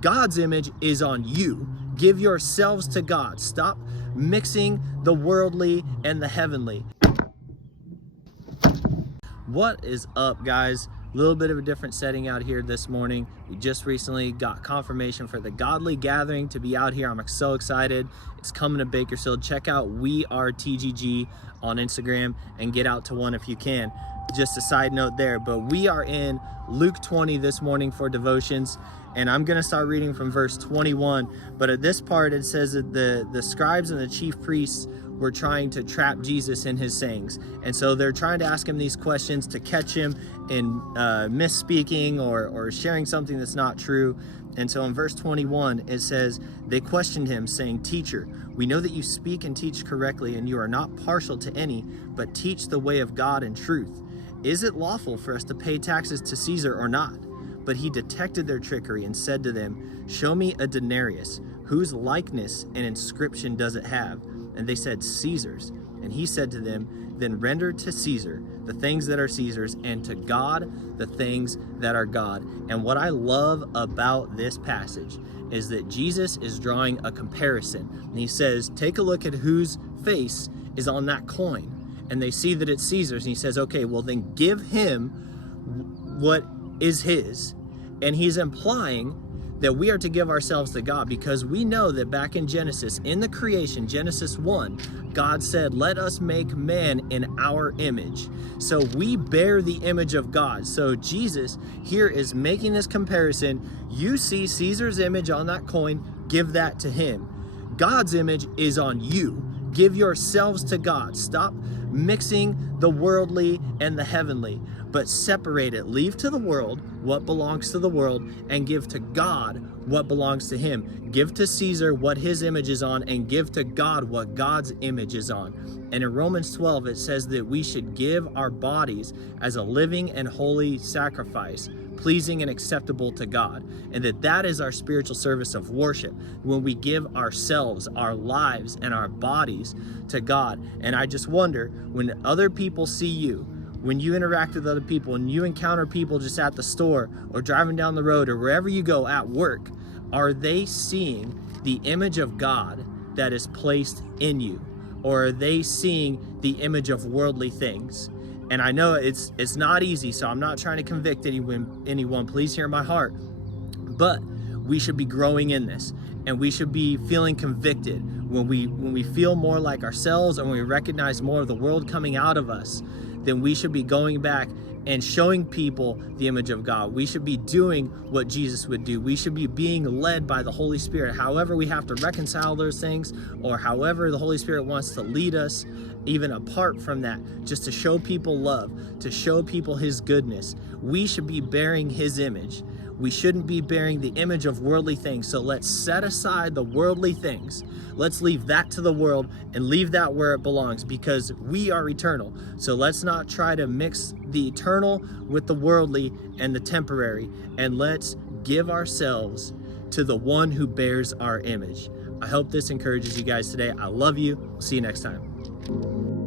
God's image is on you. Give yourselves to God. Stop mixing the worldly and the heavenly. What is up, guys? A little bit of a different setting out here this morning. We just recently got confirmation for the Godly Gathering to be out here. I'm so excited. It's coming to Bakersfield. Check out We Are TGG on Instagram and get out to one if you can. Just a side note there, but we are in Luke 20 this morning for devotions, and I'm going to start reading from verse 21. But at this part, it says that the scribes and the chief priests were trying to trap Jesus in his sayings. And so they're trying to ask him these questions to catch him in misspeaking or sharing something that's not true. And so in verse 21, it says, they questioned him, saying, "Teacher, we know that you speak and teach correctly, and you are not partial to any, but teach the way of God in truth. Is it lawful for us to pay taxes to Caesar or not?" But he detected their trickery and said to them, "Show me a denarius. Whose likeness and inscription does it have?" And they said, "Caesar's." And he said to them, "Then render to Caesar the things that are Caesar's, and to God the things that are God." And what I love about this passage is that Jesus is drawing a comparison. And he says, take a look at whose face is on that coin. And they see that it's Caesar's. And he says, okay, well then give him what is his. And he's implying that we are to give ourselves to God, because we know that back in Genesis, in the creation, Genesis 1, God said, "Let us make man in our image." So we bear the image of God. So Jesus here is making this comparison. You see Caesar's image on that coin, give that to him. God's image is on you. Give yourselves to God. Stop mixing the worldly and the heavenly, but separate it. Leave to the world what belongs to the world and give to God what belongs to him. Give to Caesar what his image is on and give to God what God's image is on. And in Romans 12, it says that we should give our bodies as a living and holy sacrifice, pleasing and acceptable to God, and that is our spiritual service of worship, when we give ourselves, our lives, and our bodies to God. And I just wonder, when other people see you, when you interact with other people, and you encounter people just at the store or driving down the road or wherever you go at work, are they seeing the image of God that is placed in you? Or are they seeing the image of worldly things? And I know it's not easy, so I'm not trying to convict anyone. Please hear my heart. But we should be growing in this, and we should be feeling convicted when we feel more like ourselves, and when we recognize more of the world coming out of us. Then we should be going back and showing people the image of God. We should be doing what Jesus would do. We should be being led by the Holy Spirit. However we have to reconcile those things, or however the Holy Spirit wants to lead us, even apart from that, just to show people love, to show people his goodness. We should be bearing his image. We shouldn't be bearing the image of worldly things. So let's set aside the worldly things. Let's leave that to the world and leave that where it belongs, because we are eternal. So let's not try to mix the eternal with the worldly and the temporary, and let's give ourselves to the one who bears our image. I hope this encourages you guys today. I love you. See you next time.